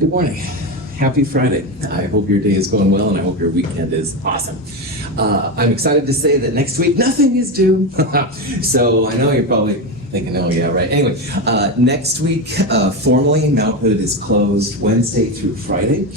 Good morning. Happy Friday. I hope your day is going well and I hope your weekend is awesome. I'm excited to say that next week nothing is due. So I know you're probably thinking, oh yeah, right. Anyway, next week formally Mount Hood is closed Wednesday through Friday.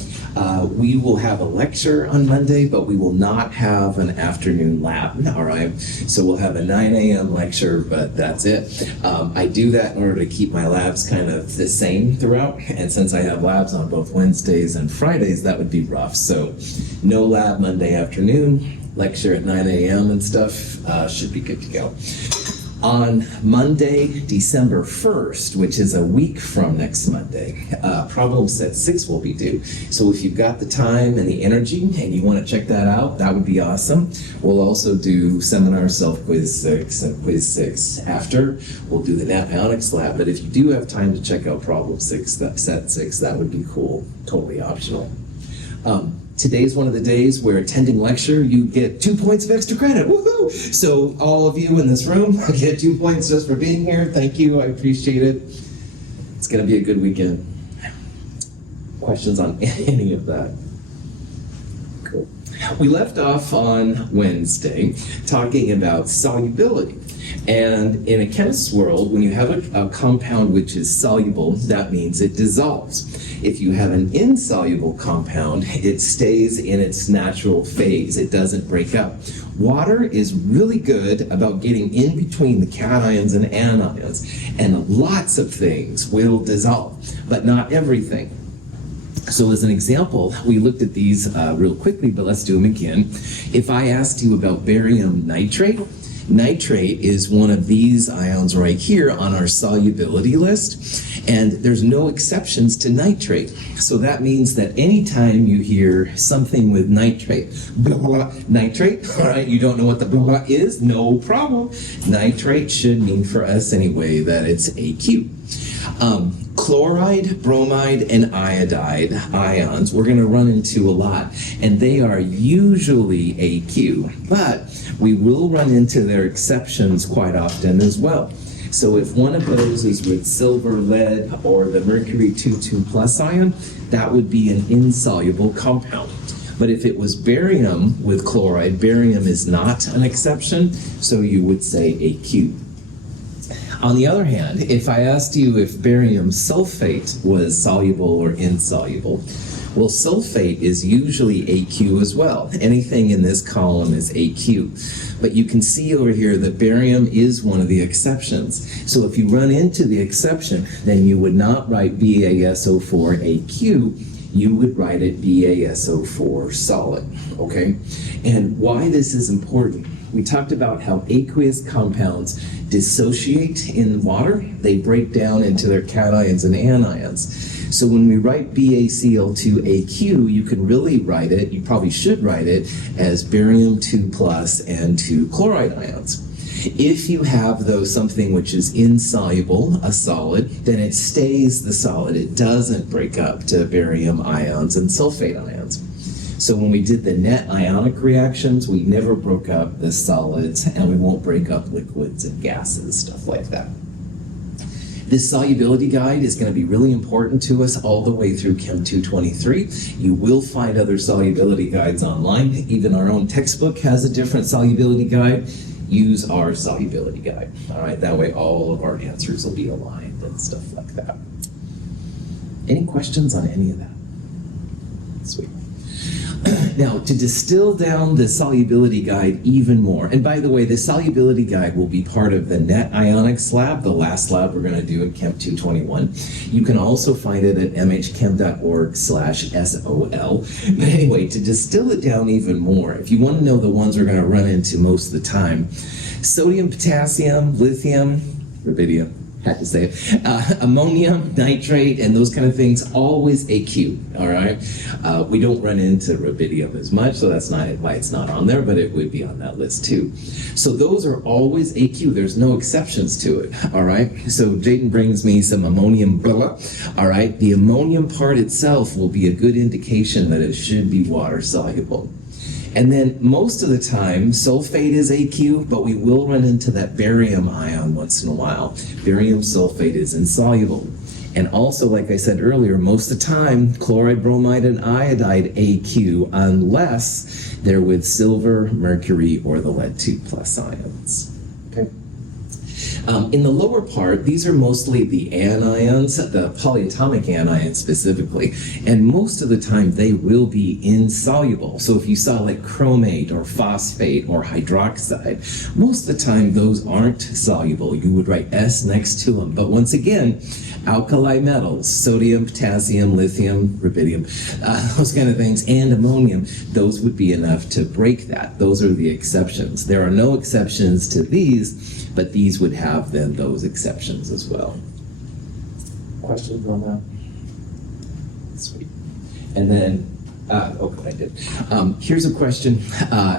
We will have a lecture on Monday, but we will not have an afternoon lab, all right? So we'll have a 9 a.m. lecture, but that's it. I do that in order to keep my labs kind of the same throughout, and since I have labs on both Wednesdays and Fridays, that would be rough. So no lab Monday afternoon, lecture at 9 a.m. and stuff, should be good to go. On Monday, December 1st, which is a week from next Monday, problem set 6 will be due. So if you've got the time and the energy and you want to check that out, that would be awesome. We'll also do seminar self-quiz 6 and quiz 6 after. We'll do the Nat Ionics lab, but if you do have time to check out problem 6, that set 6, that would be cool, totally optional. Today's one of the days where attending lecture, you get 2 points of extra credit. Woohoo! So all of you in this room get 2 points just for being here. Thank you. I appreciate it. It's going to be a good weekend. Questions on any of that? Cool. We left off on Wednesday talking about solubility. And in a chemist's world, when you have a compound which is soluble, that means it dissolves. If you have an insoluble compound, it stays in its natural phase. It doesn't break up. Water is really good about getting in between the cations and anions, and lots of things will dissolve, but not everything. So as an example, we looked at these real quickly, but let's do them again. If I asked you about barium nitrate, nitrate is one of these ions right here on our solubility list, and there's no exceptions to nitrate. So that means that anytime you hear something with nitrate, blah, blah, nitrate, all right, you don't know what the blah, blah is, no problem. Nitrate should mean for us anyway that it's AQ. Chloride, bromide, and iodide ions we're going to run into a lot, and they are usually AQ, but we will run into their exceptions quite often as well. So if one of those is with silver, lead, or the mercury 2,2+ ion, that would be an insoluble compound. But if it was barium with chloride, barium is not an exception, so you would say AQ. On the other hand, if I asked you if barium sulfate was soluble or insoluble, well, sulfate is usually AQ as well. Anything in this column is AQ. But you can see over here that barium is one of the exceptions. So if you run into the exception, then you would not write BaSO4 AQ, you would write it BaSO4 solid, okay? And why this is important, we talked about how aqueous compounds dissociate in water. They break down into their cations and anions. So when we write BaCl2AQ, you can really write it, you probably should write it, as barium 2+ and 2 chloride ions. If you have, though, something which is insoluble, a solid, then it stays the solid. It doesn't break up to barium ions and sulfate ions. So when we did the net ionic reactions, we never broke up the solids, and we won't break up liquids and gases, stuff like that. This solubility guide is going to be really important to us all the way through Chem 223. You will find other solubility guides online. Even our own textbook has a different solubility guide. Use our solubility guide. All right, that way all of our answers will be aligned and stuff like that. Any questions on any of that? Sweet. Now, to distill down the solubility guide even more, and by the way, the solubility guide will be part of the Net Ionics lab, the last lab we're going to do in Chem 221. You can also find it at mhchem.org/SOL. But anyway, to distill it down even more, if you want to know the ones we're going to run into most of the time, sodium, potassium, lithium, rubidium, had to say it, ammonium, nitrate, and those kind of things, always AQ, all right? We don't run into rubidium as much, so that's not why it's not on there, but it would be on that list too. So those are always AQ. There's no exceptions to it, all right? So Jayden brings me some ammonium, blah, all right? The ammonium part itself will be a good indication that it should be water soluble. And then most of the time, sulfate is AQ, but we will run into that barium ion once in a while. Barium sulfate is insoluble. And also, like I said earlier, most of the time, chloride, bromide, and iodide AQ, unless they're with silver, mercury, or the lead 2 plus ions. Okay. In the lower part, these are mostly the anions, the polyatomic anions specifically, and most of the time they will be insoluble. So if you saw like chromate or phosphate or hydroxide, most of the time those aren't soluble. You would write S next to them. But once again, alkali metals, sodium, potassium, lithium, rubidium, those kind of things, and ammonium, those would be enough to break that. Those are the exceptions. There are no exceptions to these, but these would have then those exceptions as well. Questions on that? Sweet. And then, I did. Here's a question.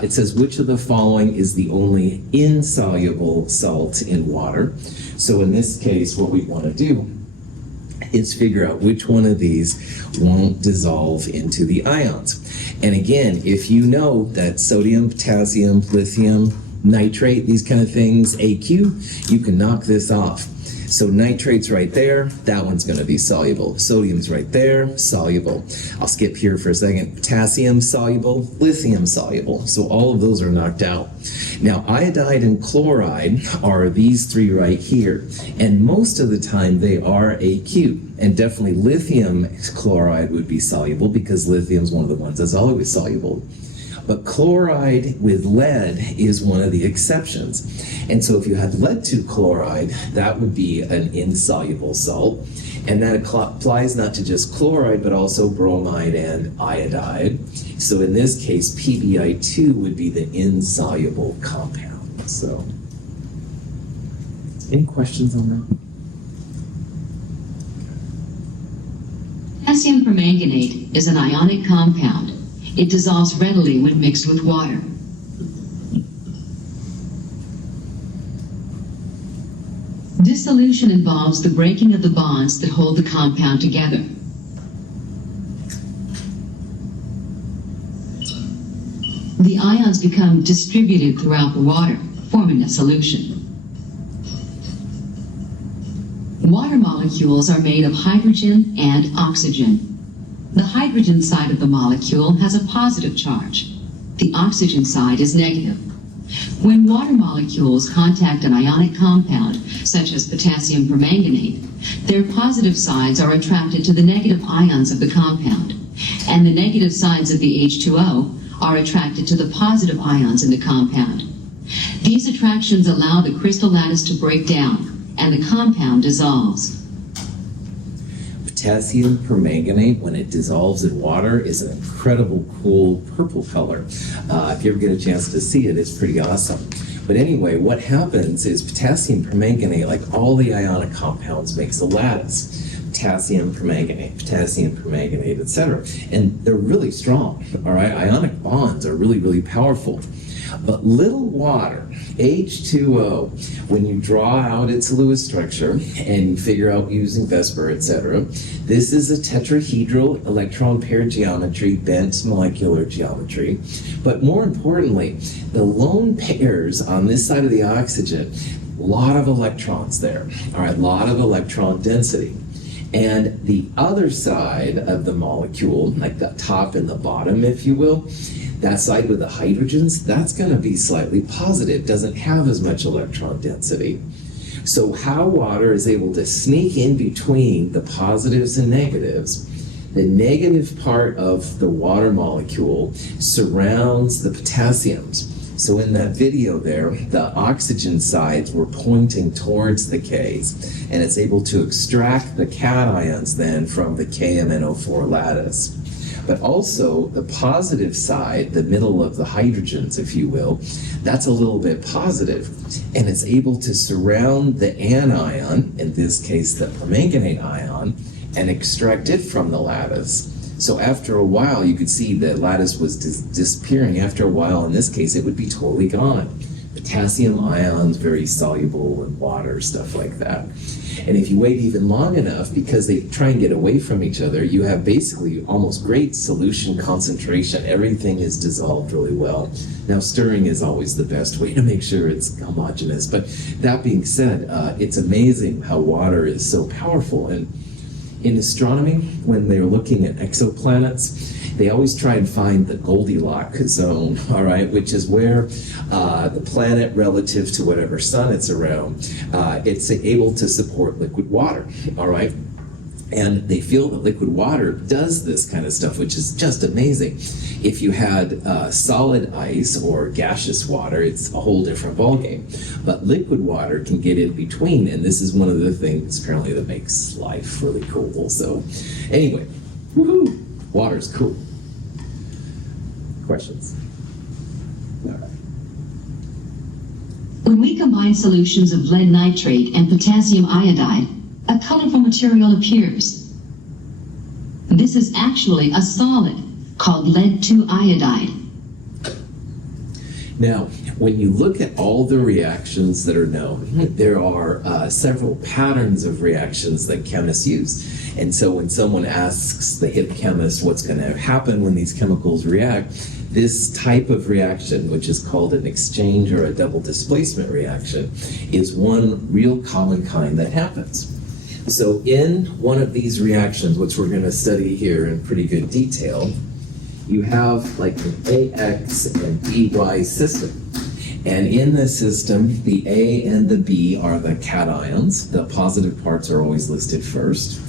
It says, which of the following is the only insoluble salt in water? So in this case, what we want to do is figure out which one of these won't dissolve into the ions. And again, if you know that sodium, potassium, lithium, nitrate, these kind of things, AQ, you can knock this off. So nitrate's right there, that one's going to be soluble. Sodium's right there, soluble. I'll skip here for a second. Potassium, soluble. Lithium, soluble. So all of those are knocked out. Now, iodide and chloride are these three right here. And most of the time, they are AQ. And definitely lithium chloride would be soluble because lithium's one of the ones that's always soluble. But chloride with lead is one of the exceptions. And so if you had lead 2 chloride, that would be an insoluble salt. And that applies not to just chloride, but also bromide and iodide. So in this case, PbI2 would be the insoluble compound. So, any questions on that? Potassium permanganate is an ionic compound. It dissolves readily when mixed with water. Dissolution involves the breaking of the bonds that hold the compound together. The ions become distributed throughout the water, forming a solution. Water molecules are made of hydrogen and oxygen. The hydrogen side of the molecule has a positive charge. The oxygen side is negative. When water molecules contact an ionic compound, such as potassium permanganate, their positive sides are attracted to the negative ions of the compound, and the negative sides of the H2O are attracted to the positive ions in the compound. These attractions allow the crystal lattice to break down, and the compound dissolves. Potassium permanganate, when it dissolves in water, is an incredible cool purple color. If you ever get a chance to see it, it's pretty awesome. But anyway, what happens is potassium permanganate, like all the ionic compounds, makes a lattice. Potassium permanganate, etc. And they're really strong, all right? Ionic bonds are really, really powerful. But little water, H2O, when you draw out its Lewis structure and you figure out using Vesper, etc., this is a tetrahedral electron pair geometry, bent molecular geometry. But more importantly, the lone pairs on this side of the oxygen, a lot of electrons there, all right, a lot of electron density. And the other side of the molecule, like the top and the bottom, if you will, that side with the hydrogens, that's going to be slightly positive, doesn't have as much electron density. So how water is able to sneak in between the positives and negatives, the negative part of the water molecule surrounds the potassiums. So in that video there, the oxygen sides were pointing towards the Ks, and it's able to extract the cations then from the KMNO4 lattice. But also the positive side, the middle of the hydrogens, if you will, that's a little bit positive, and it's able to surround the anion, in this case the permanganate ion, and extract it from the lattice. So after a while, you could see the lattice was disappearing. After a while, in this case, it would be totally gone. Potassium ions, very soluble in water, stuff like that. And if you wait even long enough, because they try and get away from each other, you have basically almost great solution concentration. Everything is dissolved really well. Now, stirring is always the best way to make sure it's homogeneous. But that being said, it's amazing how water is so powerful. And In astronomy, when they're looking at exoplanets, they always try and find the Goldilocks zone, all right, which is where the planet relative to whatever sun it's around, it's able to support liquid water, all right? And they feel that liquid water does this kind of stuff, which is just amazing. If you had solid ice or gaseous water, it's a whole different ballgame. But liquid water can get in between, and this is one of the things apparently that makes life really cool. So anyway, woohoo, water's cool. Questions? All right. When we combine solutions of lead nitrate and potassium iodide, a colorful material appears. This is actually a solid called lead-2 iodide. Now, when you look at all the reactions that are known, there are several patterns of reactions that chemists use. And so when someone asks the hip chemist what's going to happen when these chemicals react, this type of reaction, which is called an exchange or a double displacement reaction, is one real common kind that happens. So in one of these reactions, which we're going to study here in pretty good detail, you have like an AX and BY system. And in this system, the A and the B are the cations. The positive parts are always listed first.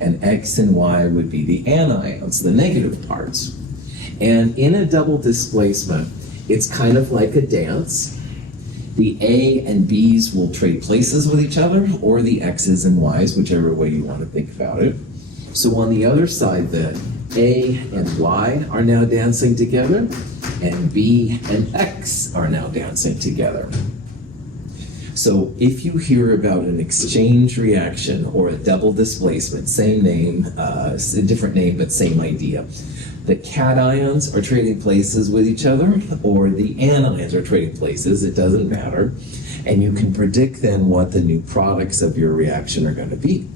And X and Y would be the anions, the negative parts. And in a double displacement, it's kind of like a dance. The A and B's will trade places with each other, or the X's and Y's, whichever way you want to think about it. So on the other side then, A and Y are now dancing together, and B and X are now dancing together. So if you hear about an exchange reaction or a double displacement, same name, a different name, but same idea. The cations are trading places with each other, or the anions are trading places, it doesn't matter. And you can predict then what the new products of your reaction are going to be.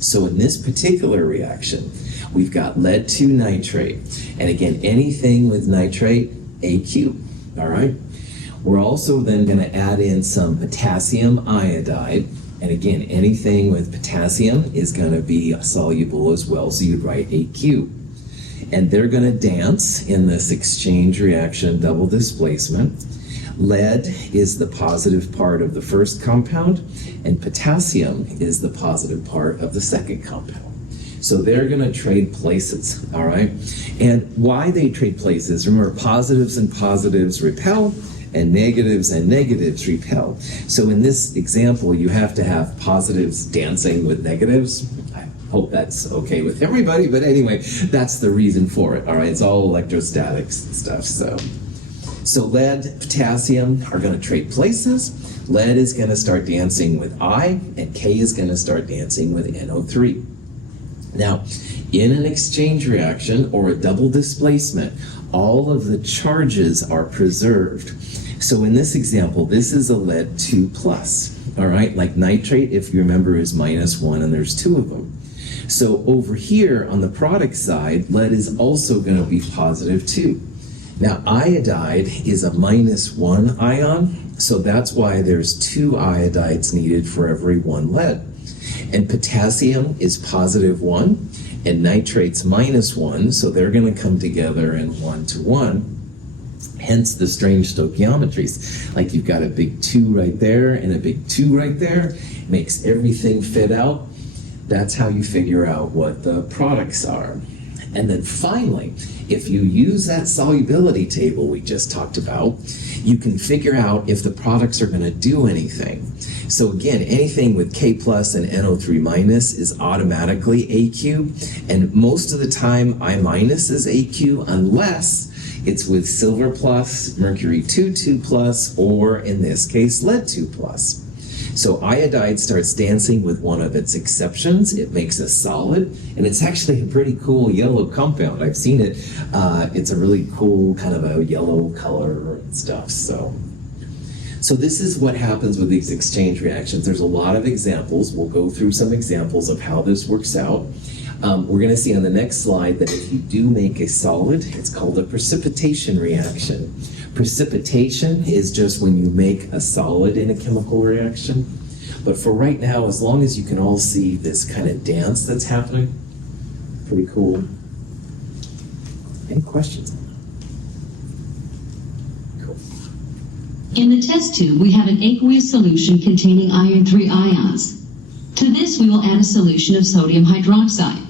So in this particular reaction, we've got lead-2 nitrate. And again, anything with nitrate, AQ, all right? We're also then going to add in some potassium iodide. And again, anything with potassium is going to be soluble as well, so you'd write AQ. And they're going to dance in this exchange reaction double displacement. Lead is the positive part of the first compound, and potassium is the positive part of the second compound. So they're going to trade places, all right? And why they trade places, remember, positives and positives repel, and negatives repel. So in this example, you have to have positives dancing with negatives. I hope that's okay with everybody, but anyway, that's the reason for it, all right? It's all electrostatics and stuff, So lead, potassium are going to trade places. Lead is going to start dancing with I, and K is going to start dancing with NO3. Now, in an exchange reaction or a double displacement, all of the charges are preserved. So in this example, this is a lead-2 plus, all right? Like nitrate, if you remember, is -1, and there's 2 of them. So over here on the product side, lead is also going to be +2. Now, iodide is a -1 ion, so that's why there's 2 iodides needed for every 1 lead. And potassium is +1, and nitrate's -1, so they're going to come together in 1-to-1. Hence the strange stoichiometries. Like you've got a big 2 right there and a big 2 right there. Makes everything fit out. That's how you figure out what the products are. And then finally, if you use that solubility table we just talked about, you can figure out if the products are going to do anything. So again, anything with K plus and NO3 minus is automatically AQ, and most of the time I minus is AQ unless it's with silver plus, mercury 2 plus, or in this case, lead 2 plus. So iodide starts dancing with one of its exceptions. It makes a solid, and it's actually a pretty cool yellow compound. I've seen it. It's a really cool kind of a yellow color and stuff. So this is what happens with these exchange reactions. There's a lot of examples. We'll go through some examples of how this works out. We're going to see on the next slide that if you do make a solid, it's called a precipitation reaction. Precipitation is just when you make a solid in a chemical reaction. But for right now, as long as you can all see this kind of dance that's happening, pretty cool. Any questions? Cool. In the test tube, we have an aqueous solution containing iron 3 ions. To this, we will add a solution of sodium hydroxide.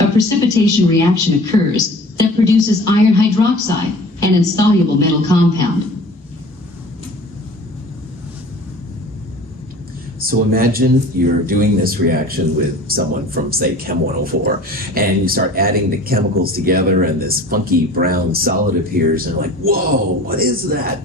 A precipitation reaction occurs that produces iron hydroxide, an insoluble metal compound. So imagine you're doing this reaction with someone from, say, Chem 104, and you start adding the chemicals together, and this funky brown solid appears, and you're like, whoa, what is that?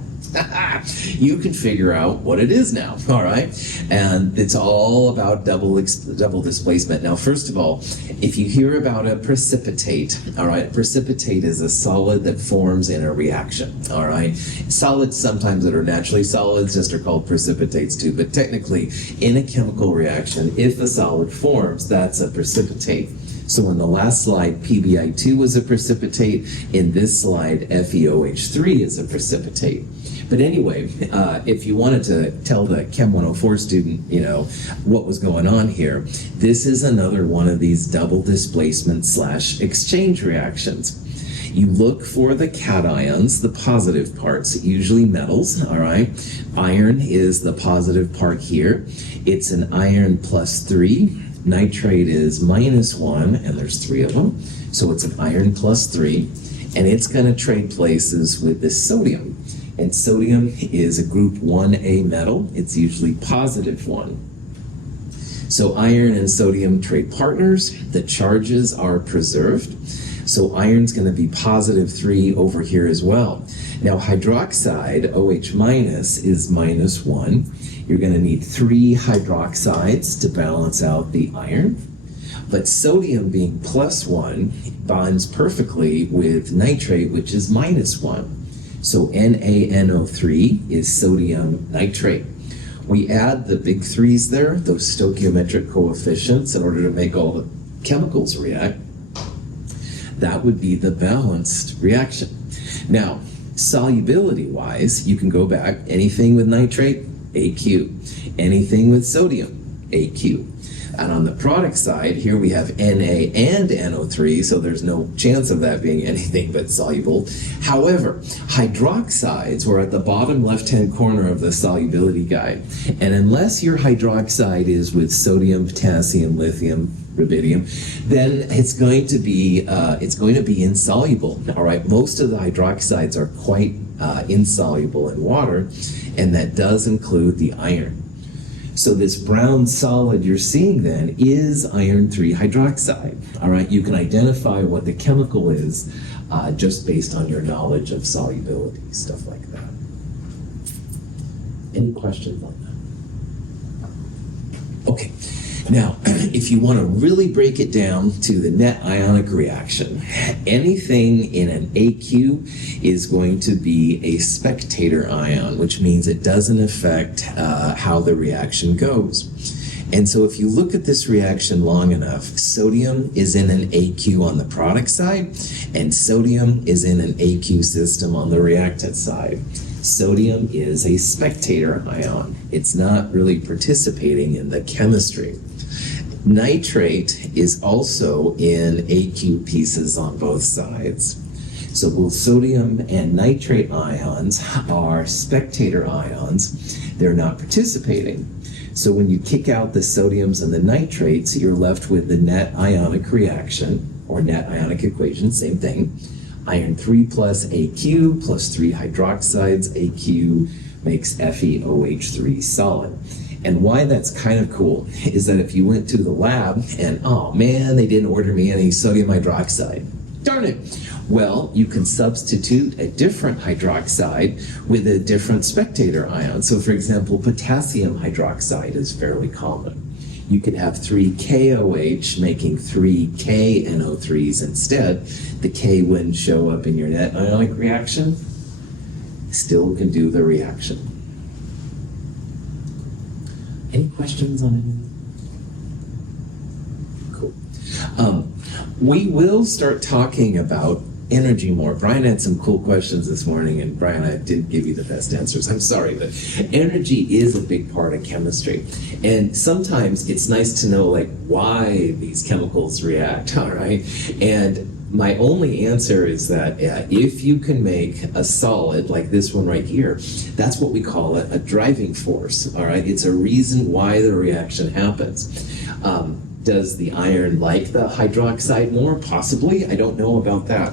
You can figure out what it is now, all right? And it's all about double displacement. Now, first of all, if you hear about a precipitate, all right, a precipitate is a solid that forms in a reaction, all right? Solids sometimes that are naturally solids just are called precipitates too, but technically, in a chemical reaction, if a solid forms, that's a precipitate. So in the last slide, PbI2 was a precipitate. In this slide, FeOH3 is a precipitate. But anyway, if you wanted to tell the Chem 104 student, what was going on here, this is another one of these double displacement / exchange reactions. You look for the cations, the positive parts, usually metals, all right? Iron is the positive part here. It's an iron +3. Nitrate is -1, and there's 3 of them. So it's an iron +3, and it's going to trade places with this sodium. And sodium is a group 1A metal. It's usually +1. So iron and sodium trade partners. The charges are preserved. So iron's going to be +3 over here as well. Now hydroxide, OH- is -1. You're going to need 3 hydroxides to balance out the iron. But sodium being +1 bonds perfectly with nitrate, which is -1. So NaNO3 is sodium nitrate. We add the big 3's there, those stoichiometric coefficients, in order to make all the chemicals react. That would be the balanced reaction. Now, solubility-wise, you can go back. Anything with nitrate, AQ. Anything with sodium, AQ. And on the product side, here we have Na and NO3, so there's no chance of that being anything but soluble. However, hydroxides were at the bottom left-hand corner of the solubility guide. And unless your hydroxide is with sodium, potassium, lithium, rubidium, then it's going to be insoluble. All right, most of the hydroxides are quite insoluble in water, and that does include the iron. So this brown solid you're seeing then is iron 3 hydroxide. All right, you can identify what the chemical is just based on your knowledge of solubility, stuff like that. Any questions on that? Okay. Now, if you want to really break it down to the net ionic reaction, anything in an AQ is going to be a spectator ion, which means it doesn't affect how the reaction goes. And so if you look at this reaction long enough, sodium is in an AQ on the product side, and sodium is in an AQ system on the reactant side. Sodium is a spectator ion. It's not really participating in the chemistry. Nitrate is also in AQ pieces on both sides. So both sodium and nitrate ions are spectator ions. They're not participating. So when you kick out the sodiums and the nitrates, you're left with the net ionic reaction, or net ionic equation, same thing. Iron 3 plus AQ plus 3 hydroxides, AQ makes FeOH3 solid. And why that's kind of cool is that if you went to the lab and, oh man, they didn't order me any sodium hydroxide. Darn it. Well, you can substitute a different hydroxide with a different spectator ion. So for example, potassium hydroxide is fairly common. You could have 3 KOH making 3 KNO3s instead. The K wouldn't show up in your net ionic reaction. Still can do the reaction. Any questions on it? Cool. We will start talking about energy more? Brian had some cool questions this morning, and Brian, I didn't give you the best answers. I'm sorry, but energy is a big part of chemistry. And sometimes it's nice to know like why these chemicals react, all right? And my only answer is that if you can make a solid like this one right here, that's what we call a driving force, all right? It's a reason why the reaction happens. Does the iron like the hydroxide more? Possibly. I don't know about that.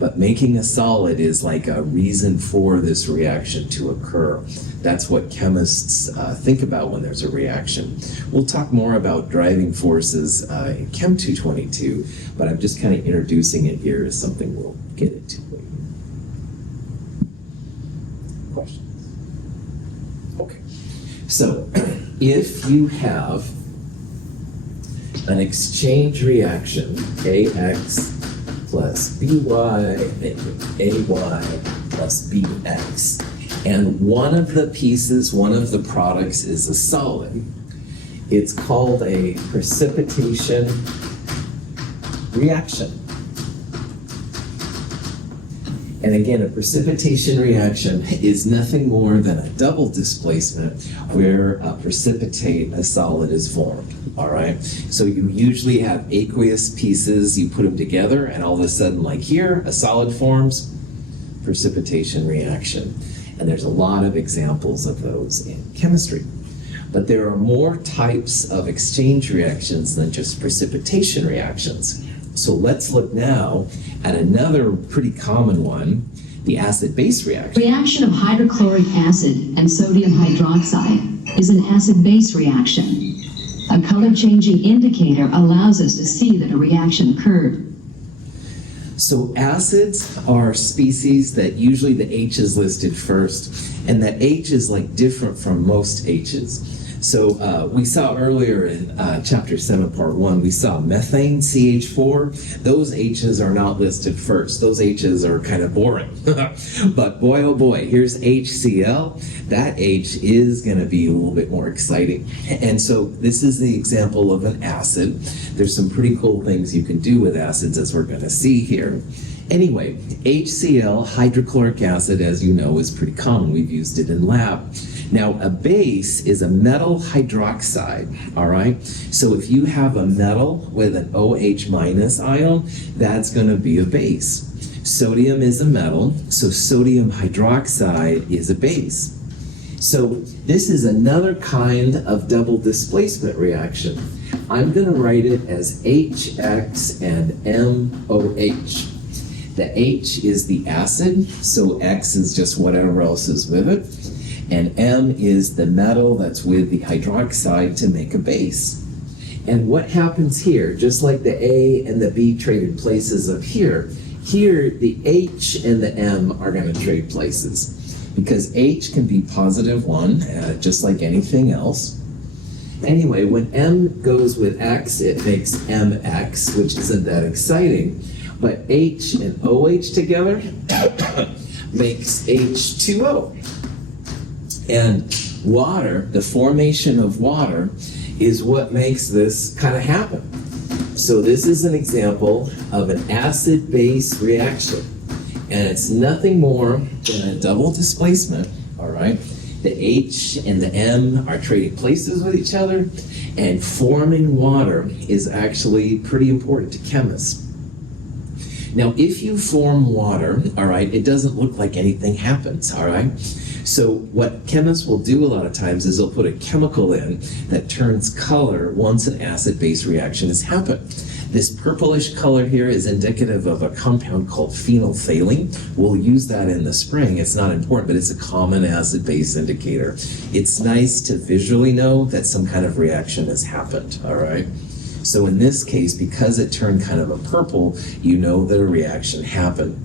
But making a solid is like a reason for this reaction to occur. That's what chemists think about when there's a reaction. We'll talk more about driving forces in Chem 222, but I'm just kind of introducing it here as something we'll get into later. Questions? Okay. So, if you have an exchange reaction, AX plus BY and AY plus BX, and one of the pieces, one of the products is a solid, it's called a precipitation reaction. And again, a precipitation reaction is nothing more than a double displacement where a precipitate, a solid, is formed, all right? So you usually have aqueous pieces, you put them together, and all of a sudden, like here, a solid forms, precipitation reaction. And there's a lot of examples of those in chemistry. But there are more types of exchange reactions than just precipitation reactions. So let's look now at another pretty common one, the acid-base reaction. Reaction of hydrochloric acid and sodium hydroxide is an acid-base reaction. A color-changing indicator allows us to see that a reaction occurred. So acids are species that usually the H is listed first, and that H is like different from most H's. So we saw earlier in chapter 7, part 1, we saw methane, CH4. Those H's are not listed first. Those H's are kind of boring. But boy, oh boy, here's HCl. That H is going to be a little bit more exciting. And so this is the example of an acid. There's some pretty cool things you can do with acids, as we're going to see here. Anyway, HCl, hydrochloric acid, as you know, is pretty common. We've used it in lab. Now, a base is a metal hydroxide, all right? So if you have a metal with an OH minus ion, that's going to be a base. Sodium is a metal, so sodium hydroxide is a base. So this is another kind of double displacement reaction. I'm going to write it as HX and MOH. The H is the acid, so X is just whatever else is with it. And M is the metal that's with the hydroxide to make a base. And what happens here, just like the A and the B traded places up here, here the H and the M are going to trade places. Because H can be positive 1, just like anything else. Anyway, when M goes with X, it makes MX, which isn't that exciting. But H and OH together makes H2O. And water, the formation of water, is what makes this kind of happen. So this is an example of an acid-base reaction. And it's nothing more than a double displacement, all right? The H and the M are trading places with each other, and forming water is actually pretty important to chemists. Now, if you form water, all right, it doesn't look like anything happens, all right? So what chemists will do a lot of times is they'll put a chemical in that turns color once an acid-base reaction has happened. This purplish color here is indicative of a compound called phenolphthalein. We'll use that in the spring. It's not important, but it's a common acid-base indicator. It's nice to visually know that some kind of reaction has happened, all right? So in this case, because it turned kind of a purple, you know that a reaction happened.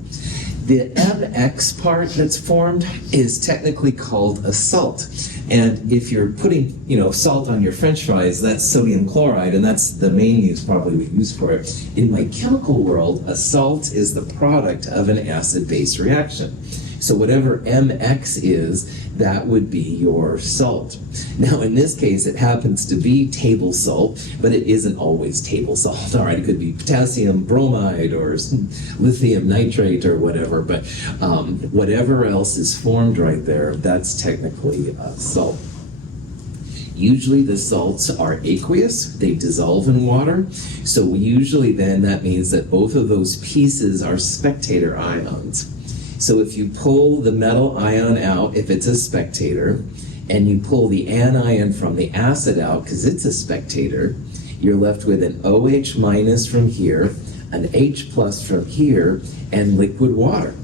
The MX part that's formed is technically called a salt. And if you're putting, salt on your French fries, that's sodium chloride, and that's the main use probably we use for it. In my chemical world, a salt is the product of an acid-base reaction. So whatever MX is, that would be your salt. Now, in this case, it happens to be table salt, but it isn't always table salt. All right, it could be potassium bromide or lithium nitrate or whatever, but whatever else is formed right there, that's technically salt. Usually the salts are aqueous, they dissolve in water, so usually then that means that both of those pieces are spectator ions. So if you pull the metal ion out, if it's a spectator, and you pull the anion from the acid out, because it's a spectator, you're left with an OH minus from here, an H plus from here, and liquid water.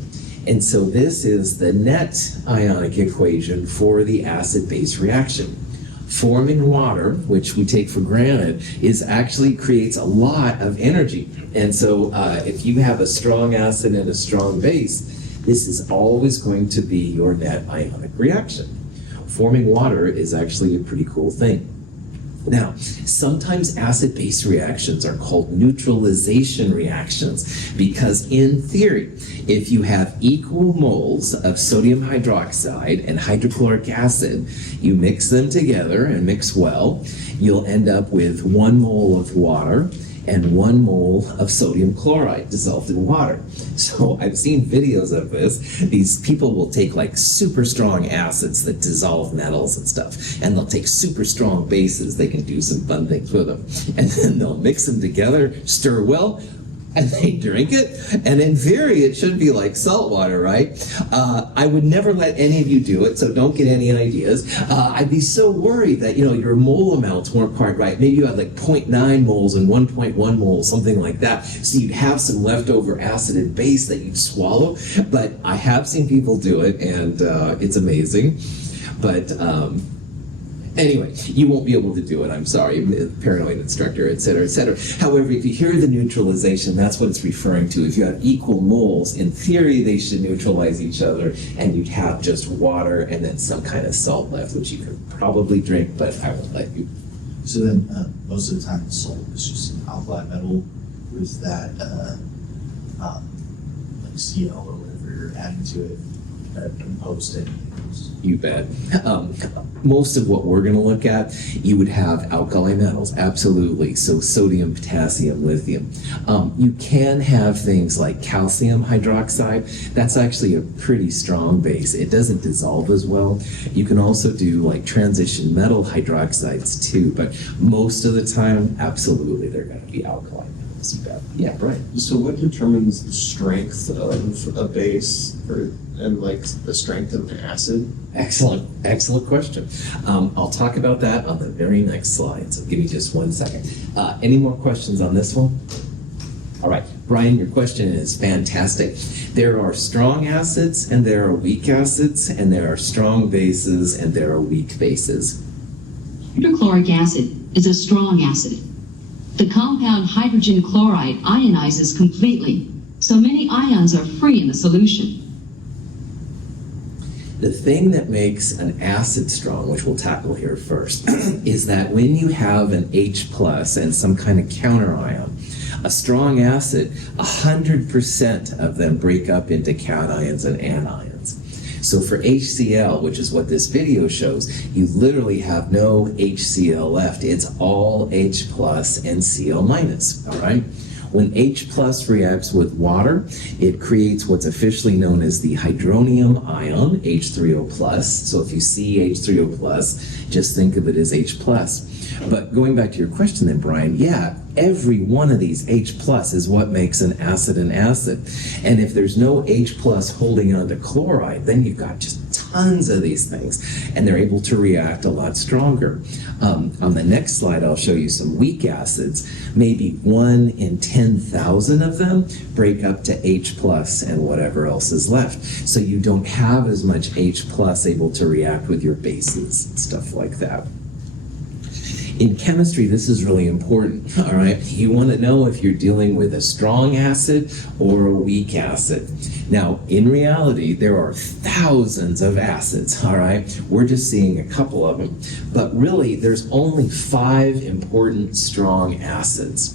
And so this is the net ionic equation for the acid-base reaction. Forming water, which we take for granted, actually creates a lot of energy. And so if you have a strong acid and a strong base, this is always going to be your net ionic reaction. Forming water is actually a pretty cool thing. Now, sometimes acid-base reactions are called neutralization reactions because in theory, if you have equal moles of sodium hydroxide and hydrochloric acid, you mix them together and mix well, you'll end up with 1 mole of water and 1 mole of sodium chloride dissolved in water. So I've seen videos of this. These people will take like super strong acids that dissolve metals and stuff, and they'll take super strong bases. They can do some fun things with them. And then they'll mix them together, stir well, and they drink it, and in theory it should be like salt water, right? I would never let any of you do it, so don't get any ideas. I'd be so worried that your mole amounts weren't quite right. Maybe you had like 0.9 moles and 1.1 moles, something like that. So you'd have some leftover acid and base that you'd swallow. But I have seen people do it, and it's amazing. But anyway, you won't be able to do it, I'm sorry, paranoid instructor, etc., etc. However, if you hear the neutralization, that's what it's referring to. If you have equal moles, in theory, they should neutralize each other, and you'd have just water and then some kind of salt left, which you could probably drink, but I won't let you. So then, most of the time, salt is just an alkali metal with that, like Cl or whatever you're adding to it, opposed to anything else. You bet. Most of what we're going to look at, you would have alkali metals, absolutely. So sodium, potassium, lithium. You can have things like calcium hydroxide. That's actually a pretty strong base. It doesn't dissolve as well. You can also do like transition metal hydroxides too, but most of the time, absolutely, they're going to be alkali metals. You bet. Yeah, right. So what determines the strength of a base and like the strength of an acid? Excellent question. I'll talk about that on the very next slide, so give me just 1 second. Any more questions on this one? All right, Brian, your question is fantastic. There are strong acids and there are weak acids, and there are strong bases and there are weak bases. Hydrochloric acid is a strong acid. The compound hydrogen chloride ionizes completely, so many ions are free in the solution. The thing that makes an acid strong, which we'll tackle here first, is that when you have an H plus and some kind of counter ion, a strong acid, 100% of them break up into cations and anions. So for HCl, which is what this video shows, you literally have no HCl left. It's all H plus and Cl minus, all right? When H plus reacts with water, it creates what's officially known as the hydronium ion, H3O plus. So if you see H3O plus, just think of it as H plus. But going back to your question then, Brian, yeah, every one of these H plus is what makes an acid an acid. And if there's no H plus holding on to chloride, then you've got just tons of these things, and they're able to react a lot stronger. On the next slide, I'll show you some weak acids. Maybe 1 in 10,000 of them break up to H plus and whatever else is left. So you don't have as much H plus able to react with your bases and stuff like that. In chemistry, this is really important, all right? You want to know if you're dealing with a strong acid or a weak acid. Now, in reality, there are thousands of acids, all right? We're just seeing a couple of them. But really, there's only 5 important strong acids.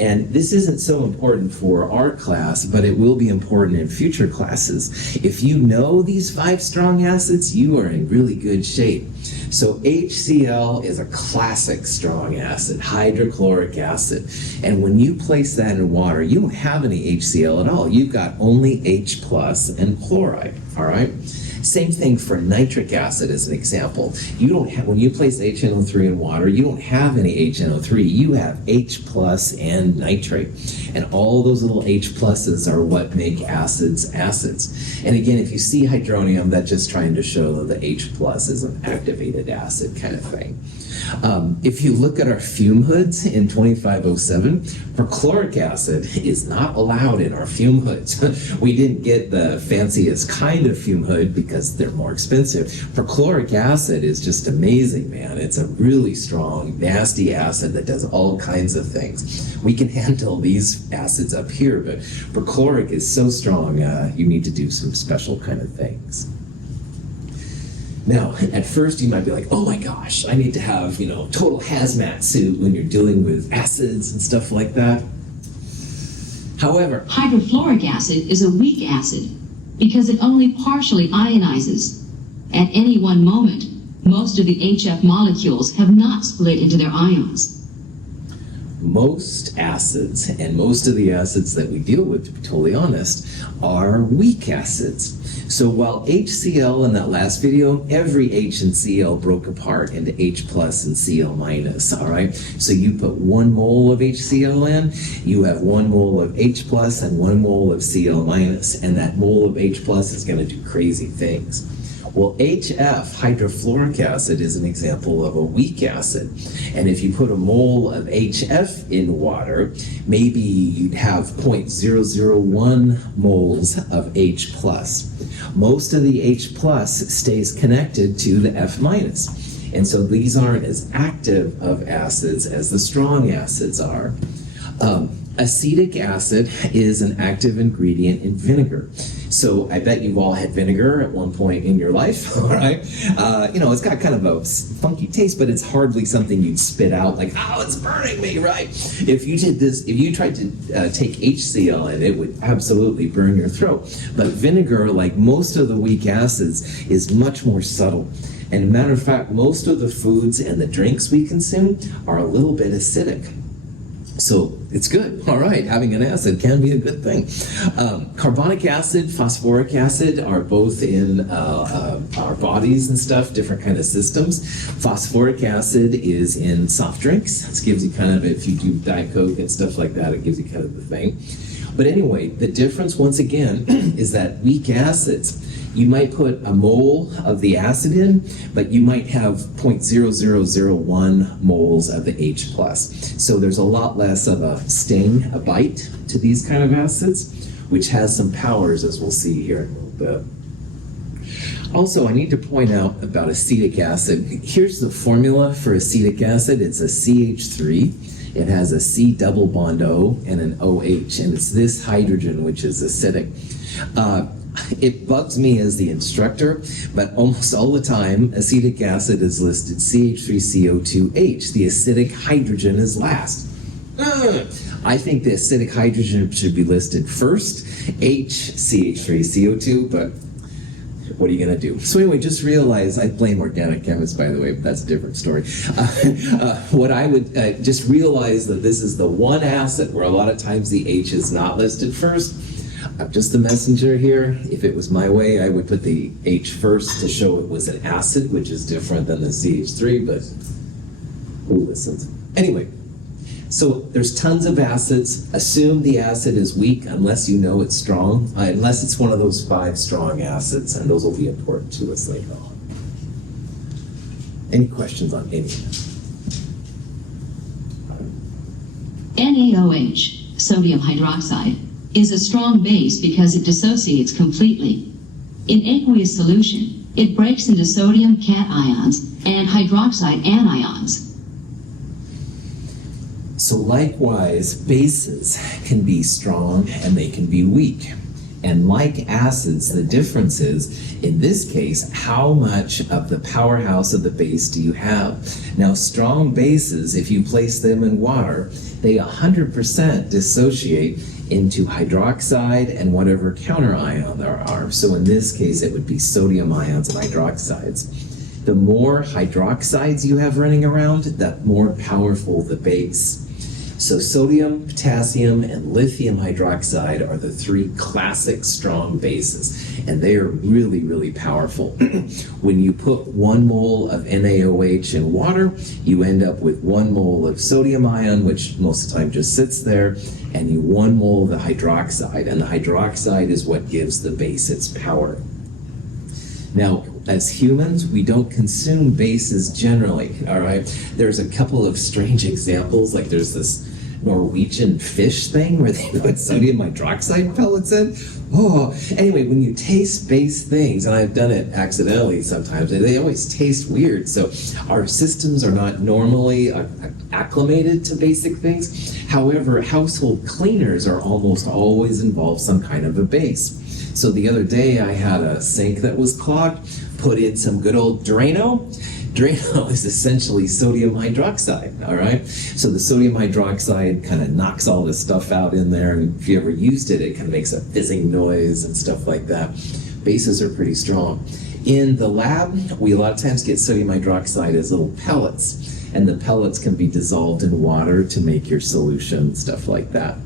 And this isn't so important for our class, but it will be important in future classes. If you know these 5 strong acids, you are in really good shape. So HCl is a classic strong acid, hydrochloric acid. And when you place that in water, you don't have any HCl at all. You've got only H plus and chloride, all right? Same thing for nitric acid as an example. You don't have, when you place HNO3 in water, you don't have any HNO3. You have H plus and nitrate. And all those little H pluses are what make acids acids. And again, if you see hydronium, that's just trying to show that the H plus is an activated acid kind of thing. If you look at our fume hoods in 2507, perchloric acid is not allowed in our fume hoods. We didn't get the fanciest kind of fume hood because they're more expensive. Perchloric acid is just amazing, man. It's a really strong, nasty acid that does all kinds of things. We can handle these acids up here, but perchloric is so strong, you need to do some special kind of things. Now, at first you might be like, oh my gosh, I need to have, total hazmat suit when you're dealing with acids and stuff like that. However, Hydrofluoric acid is a weak acid because it only partially ionizes. At any one moment, most of the HF molecules have not split into their ions. most acids, and most of the acids that we deal with, to be totally honest, are weak acids. So while HCl in that last video, every H and Cl broke apart into H plus and Cl minus, all right? So you put 1 mole of HCl in, you have 1 mole of H plus and 1 mole of Cl minus, and that mole of H plus is going to do crazy things. Well, HF, hydrofluoric acid, is an example of a weak acid. And if you put a mole of HF in water, maybe you'd have 0.001 moles of H plus. Most of the H plus stays connected to the F minus. And so these aren't as active of acids as the strong acids are. Acetic acid is an active ingredient in vinegar. So I bet you've all had vinegar at one point in your life, all right? It's got kind of a funky taste, but it's hardly something you'd spit out like, oh, it's burning me, right? If you did this, if you tried to take HCl in, it would absolutely burn your throat. But vinegar, like most of the weak acids, is much more subtle. And as a matter of fact, most of the foods and the drinks we consume are a little bit acidic. So it's good. All right, having an acid can be a good thing. Carbonic acid, phosphoric acid are both in our bodies and stuff, different kind of systems. Phosphoric acid is in soft drinks. This gives you kind of, if you do Diet Coke and stuff like that, it gives you kind of the thing. But anyway, the difference once again is that weak acids, you might put a mole of the acid in, but you might have 0.0001 moles of the H plus. So there's a lot less of a sting, a bite to these kind of acids, which has some powers, as we'll see here in a little bit. Also, I need to point out about acetic acid. Here's the formula for acetic acid. It's a CH3. It has a C double bond O and an OH, and it's this hydrogen which is acidic. It bugs me as the instructor, but almost all the time, acetic acid is listed CH3CO2H. The acidic hydrogen is last. I think the acidic hydrogen should be listed first, HCH3CO2, but what are you going to do? So anyway, just realize, I blame organic chemists, by the way, but that's a different story. What I would just realize that this is the one acid where a lot of times the H is not listed first. I'm just the messenger here. If it was my way, I would put the H first to show it was an acid, which is different than the CH3, but who listens? Anyway, so there's tons of acids. Assume the acid is weak unless you know it's strong, unless it's one of those 5 strong acids, and those will be important to us later on. Any questions on any of that? NaOH, sodium hydroxide, is a strong base because it dissociates completely. In aqueous solution, it breaks into sodium cations and hydroxide anions. So likewise, bases can be strong and they can be weak. And like acids, the difference is, in this case, how much of the powerhouse of the base do you have? Now, strong bases, if you place them in water, they 100% dissociate into hydroxide and whatever counter ion there are. So in this case, it would be sodium ions and hydroxides. The more hydroxides you have running around, the more powerful the base. So sodium, potassium, and lithium hydroxide are the three classic strong bases, and they are really, really powerful. When you put 1 mole of NaOH in water, you end up with 1 mole of sodium ion, which most of the time just sits there, and you 1 mole of the hydroxide, and the hydroxide is what gives the base its power. Now, as humans, we don't consume bases generally, all right? There's a couple of strange examples, like there's this Norwegian fish thing where they put sodium hydroxide pellets in. Oh, anyway, when you taste base things, and I've done it accidentally sometimes, they always taste weird. So our systems are not normally acclimated to basic things. However, household cleaners are almost always involve some kind of a base. So the other day I had a sink that was clogged, put in some good old Drano. Drano is essentially sodium hydroxide, all right? So the sodium hydroxide kind of knocks all this stuff out in there, and if you ever used it, it kind of makes a fizzing noise and stuff like that. Bases are pretty strong. In the lab, we a lot of times get sodium hydroxide as little pellets, and the pellets can be dissolved in water to make your solution, stuff like that.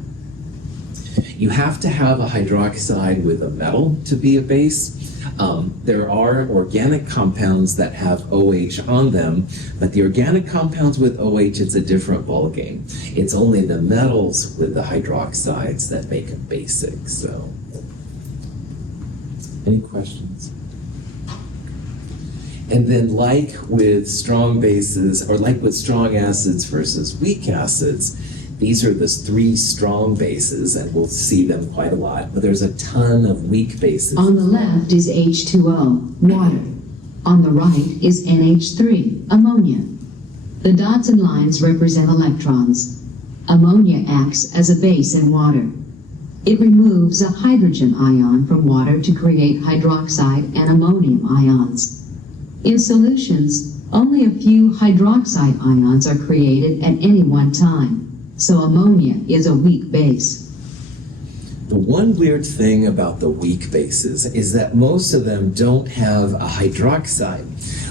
You have to have a hydroxide with a metal to be a base. There are organic compounds that have OH on them, but the organic compounds with OH, it's a different ballgame. It's only the metals with the hydroxides that make them basic. So, any questions? And then like with strong bases, or like with strong acids versus weak acids, these are the 3 strong bases, and we'll see them quite a lot, but there's a ton of weak bases. On the left is H2O, water. On the right is NH3, ammonia. The dots and lines represent electrons. Ammonia acts as a base in water. It removes a hydrogen ion from water to create hydroxide and ammonium ions. In solutions, only a few hydroxide ions are created at any one time. So ammonia is a weak base. The one weird thing about the weak bases is that most of them don't have a hydroxide,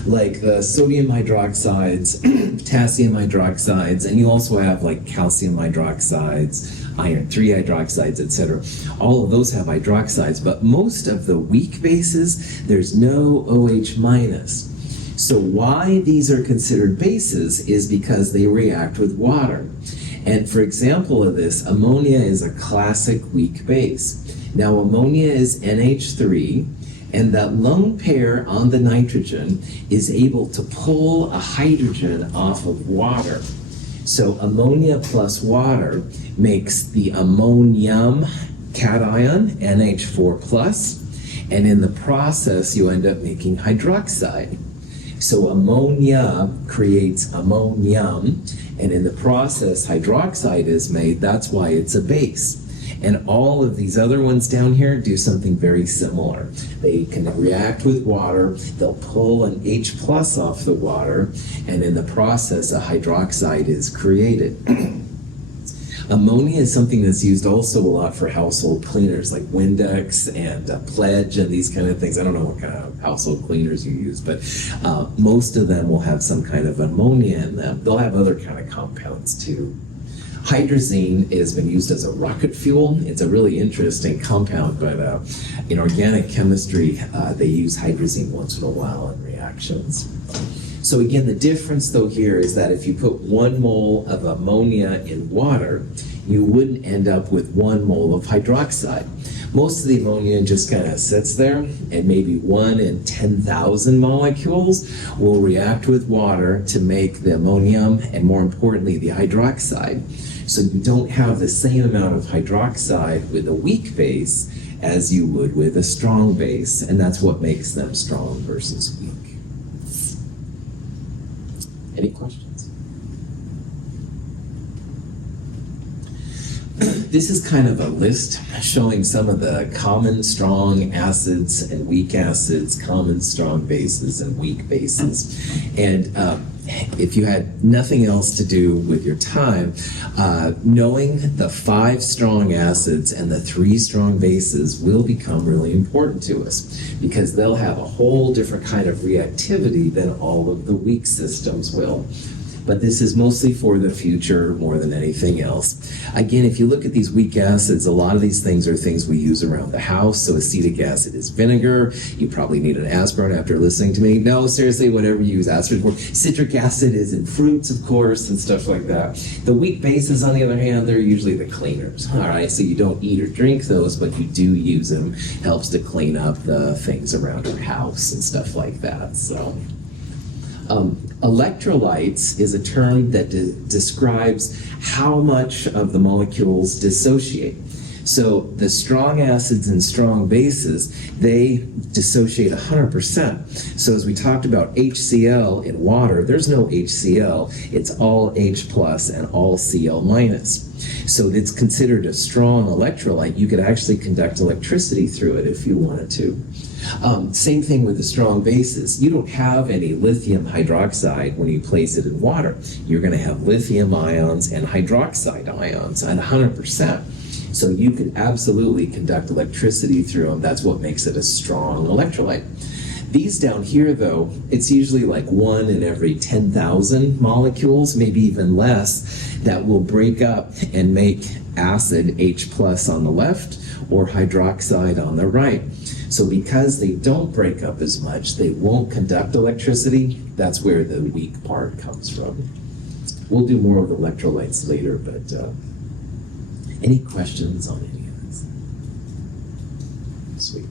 like the sodium hydroxides, potassium hydroxides, and you also have like calcium hydroxides, iron 3 hydroxides, etc. All of those have hydroxides, but most of the weak bases, there's no OH minus. So why these are considered bases is because they react with water. And for example of this, ammonia is a classic weak base. Now ammonia is NH3, and that lone pair on the nitrogen is able to pull a hydrogen off of water. So ammonia plus water makes the ammonium cation, NH4+, and in the process you end up making hydroxide. So ammonia creates ammonium, and in the process hydroxide is made. That's why it's a base. And all of these other ones down here do something very similar. They can react with water, they'll pull an H+ off the water, and in the process a hydroxide is created. Ammonia is something that's used also a lot for household cleaners like Windex and Pledge and these kind of things. I don't know what kind of household cleaners you use, but most of them will have some kind of ammonia in them. They'll have other kind of compounds too. Hydrazine has been used as a rocket fuel. It's a really interesting compound, but in organic chemistry, they use hydrazine once in a while in reactions. So again, the difference though here is that if you put 1 mole of ammonia in water, you wouldn't end up with 1 mole of hydroxide. Most of the ammonia just kind of sits there, and maybe 1 in 10,000 molecules will react with water to make the ammonium, and more importantly, the hydroxide. So you don't have the same amount of hydroxide with a weak base as you would with a strong base, and that's what makes them strong versus weak. Any questions? this is kind of a list showing some of the common strong acids and weak acids, common strong bases and weak bases. And if you had nothing else to do with your time, knowing the 5 strong acids and the 3 strong bases will become really important to us, because they'll have a whole different kind of reactivity than all of the weak systems will. But this is mostly for the future more than anything else. Again, if you look at these weak acids, a lot of these things are things we use around the house. So acetic acid is vinegar. You probably need an aspirin after listening to me. No, seriously, whatever you use aspirin for. Citric acid is in fruits, of course, and stuff like that. The weak bases, on the other hand, they're usually the cleaners. All right, so you don't eat or drink those, but you do use them. Helps to clean up the things around your house and stuff like that. So. Electrolytes is a term that describes how much of the molecules dissociate. So the strong acids and strong bases, they dissociate 100%. So as we talked about HCl in water, there's no HCl. It's all H plus and all Cl minus. So it's considered a strong electrolyte. You could actually conduct electricity through it if you wanted to. Same thing with the strong bases. You don't have any lithium hydroxide when you place it in water. You're going to have lithium ions and hydroxide ions at 100%. So you can absolutely conduct electricity through them. That's what makes it a strong electrolyte. These down here, though, it's usually like 1 in every 10,000 molecules, maybe even less, that will break up and make acid H plus on the left or hydroxide on the right. So because they don't break up as much, they won't conduct electricity. That's where the weak part comes from. We'll do more of electrolytes later, but any questions on any of this? Sweet.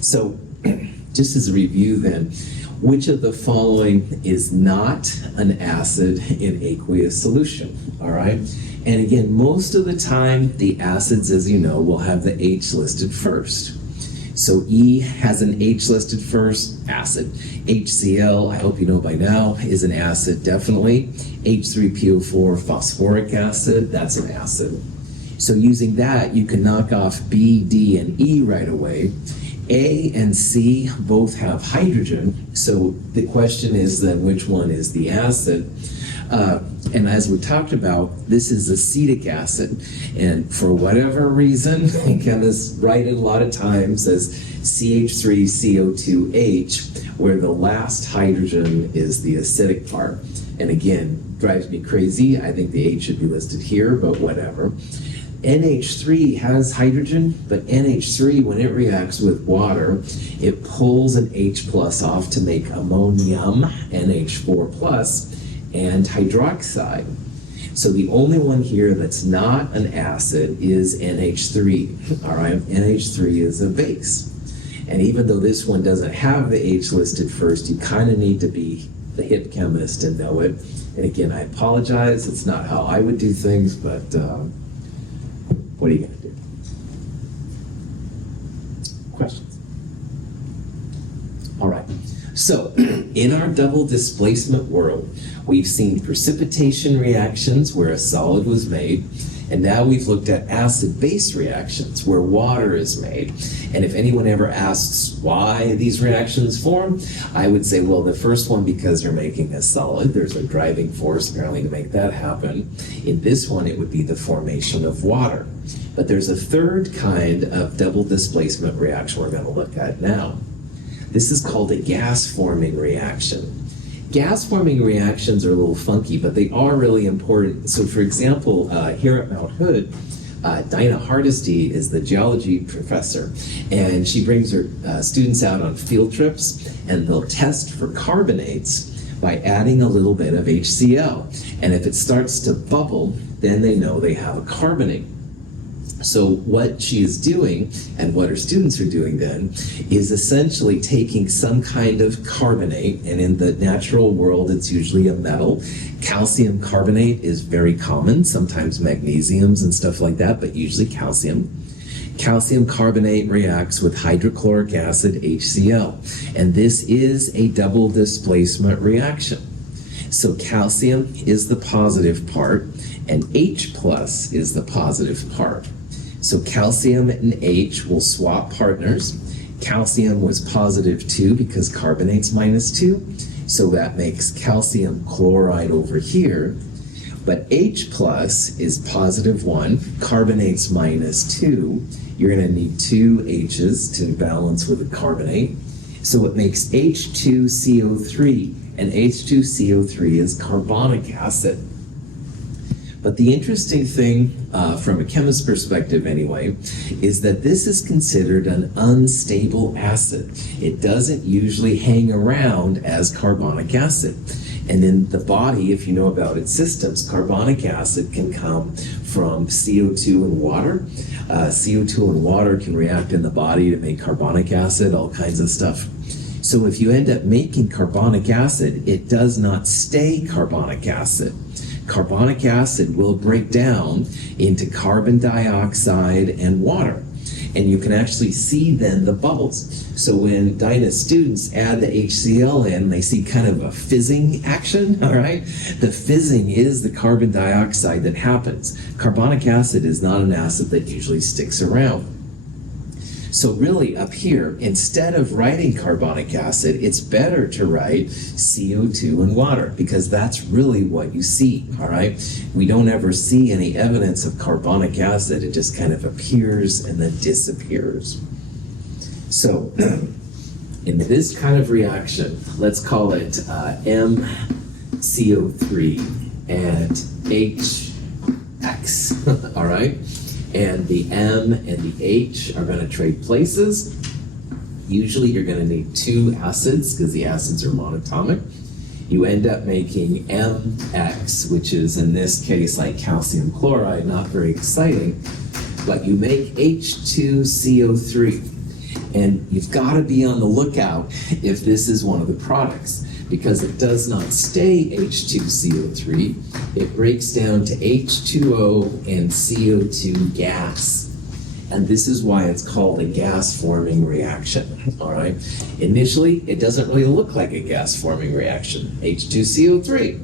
So just as a review then, which of the following is not an acid in aqueous solution? All right. And again, most of the time, the acids, as you know, will have the H listed first. So E has an H listed first, acid. HCl, I hope you know by now, is an acid, definitely. H3PO4, phosphoric acid, that's an acid. So using that, you can knock off B, D, and E right away. A and C both have hydrogen, so the question is then which one is the acid? And as we talked about, this is acetic acid, and for whatever reason, chemists write it a lot of times as CH3CO2H, where the last hydrogen is the acidic part. And again, drives me crazy. I think the H should be listed here, but whatever. NH3 has hydrogen, but NH3, when it reacts with water, it pulls an H plus off to make ammonium, NH4 plus, and hydroxide. So the only one here that's not an acid is NH3. All right, NH3 is a base. And even though this one doesn't have the H listed first, you kind of need to be the hip chemist and know it. And again, I apologize, it's not how I would do things, but what are you going to do? Questions? All right. So, in our double displacement world, we've seen precipitation reactions where a solid was made, and now we've looked at acid-base reactions where water is made. And if anyone ever asks why these reactions form, I would say, well, the first one, because you're making a solid, there's a driving force apparently to make that happen. In this one, it would be the formation of water. But there's a third kind of double displacement reaction we're going to look at now. This is called a gas-forming reaction. Gas-forming reactions are a little funky, but they are really important. So for example, here at Mount Hood, Dinah Hardesty is the geology professor, and she brings her students out on field trips, and they'll test for carbonates by adding a little bit of HCl. And if it starts to bubble, then they know they have a carbonate. So what she is doing, and what her students are doing then, is essentially taking some kind of carbonate, and in the natural world it's usually a metal. Calcium carbonate is very common, sometimes magnesiums and stuff like that, but usually calcium. Calcium carbonate reacts with hydrochloric acid, HCl, and this is a double displacement reaction. So calcium is the positive part, and H plus is the positive part. So calcium and H will swap partners. Calcium was positive 2 because carbonate's minus 2, so that makes calcium chloride over here. But H plus is positive 1, carbonate's minus 2. You're going to need 2 H's to balance with a carbonate. So it makes H2CO3, and H2CO3 is carbonic acid. But the interesting thing, from a chemist's perspective anyway, is that this is considered an unstable acid. It doesn't usually hang around as carbonic acid. And in the body, if you know about its systems, carbonic acid can come from CO2 and water. CO2 and water can react in the body to make carbonic acid, all kinds of stuff. So if you end up making carbonic acid, it does not stay carbonic acid. Carbonic acid will break down into carbon dioxide and water. And you can actually see then the bubbles. So when Dyna's students add the HCl in, they see kind of a fizzing action, all right? The fizzing is the carbon dioxide that happens. Carbonic acid is not an acid that usually sticks around. So really up here, instead of writing carbonic acid, it's better to write CO2 and water, because that's really what you see, all right? We don't ever see any evidence of carbonic acid. It just kind of appears and then disappears. So in this kind of reaction, let's call it MCO3 and HX, all right? And the M and the H are going to trade places. Usually you're going to need 2 acids because the acids are monatomic. You end up making MX, which is in this case like calcium chloride, not very exciting, but you make H2CO3. And you've got to be on the lookout if this is one of the products, because it does not stay H2CO3. It breaks down to H2O and CO2 gas. And this is why it's called a gas-forming reaction, all right? Initially, it doesn't really look like a gas-forming reaction, H2CO3.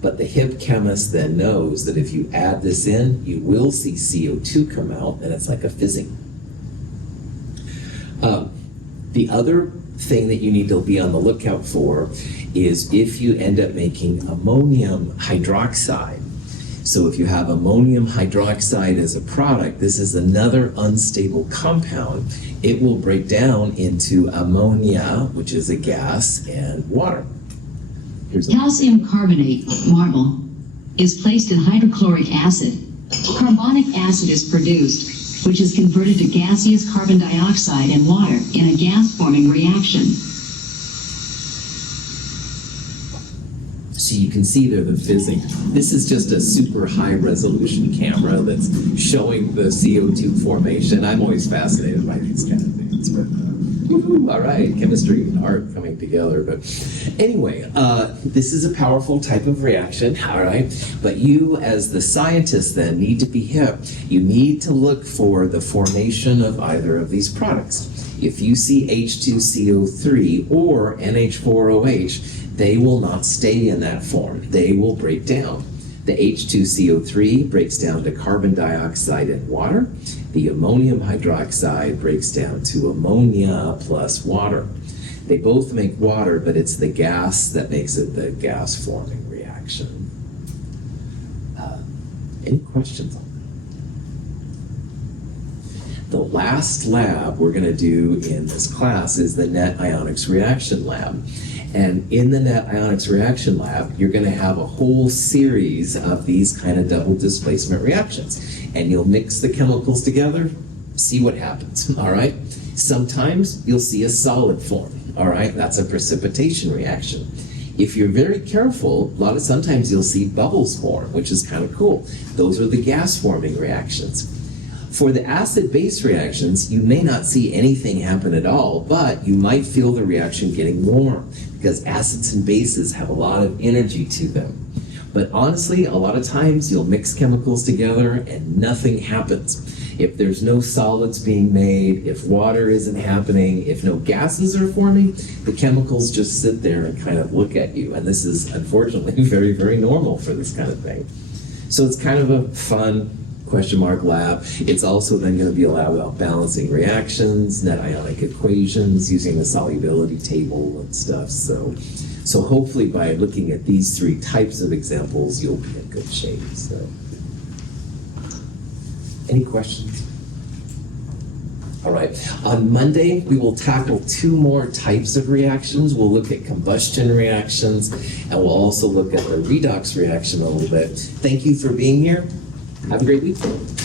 But the hip chemist then knows that if you add this in, you will see CO2 come out, and it's like a fizzing. The other thing that you need to be on the lookout for is if you end up making ammonium hydroxide. So if you have ammonium hydroxide as a product, this is another unstable compound. It will break down into ammonia, which is a gas, and water. Calcium carbonate, marble, is placed in hydrochloric acid. Carbonic acid is produced, which is converted to gaseous carbon dioxide and water in a gas-forming reaction. So you can see there the fizzing. This is just a super high resolution camera that's showing the CO2 formation. I'm always fascinated by these kind of things. But, all right, chemistry and art coming together. But anyway, this is a powerful type of reaction, all right? But you, as the scientist, then need to be hip. You need to look for the formation of either of these products. If you see H2CO3 or NH4OH, they will not stay in that form. They will break down. The H2CO3 breaks down to carbon dioxide and water. The ammonium hydroxide breaks down to ammonia plus water. They both make water, but it's the gas that makes it the gas-forming reaction. Any questions on that? The last lab we're going to do in this class is the net ionics reaction lab. And in the net ionics reaction lab, you're going to have a whole series of these kind of double displacement reactions. And you'll mix the chemicals together, see what happens, all right? Sometimes you'll see a solid form, all right? That's a precipitation reaction. If you're very careful, sometimes you'll see bubbles form, which is kind of cool. Those are the gas-forming reactions. For the acid-base reactions, you may not see anything happen at all, but you might feel the reaction getting warm because acids and bases have a lot of energy to them. But honestly, a lot of times you'll mix chemicals together and nothing happens. If there's no solids being made, if water isn't happening, if no gases are forming, the chemicals just sit there and kind of look at you. And this is unfortunately very, very normal for this kind of thing. So it's kind of a fun question mark lab. It's also then going to be a lab about balancing reactions, net ionic equations, using the solubility table and stuff. So hopefully by looking at these three types of examples, you'll be in good shape. So, any questions? All right, on Monday, we will tackle 2 more types of reactions. We'll look at combustion reactions, and we'll also look at the redox reaction a little bit. Thank you for being here. Have a great weekend.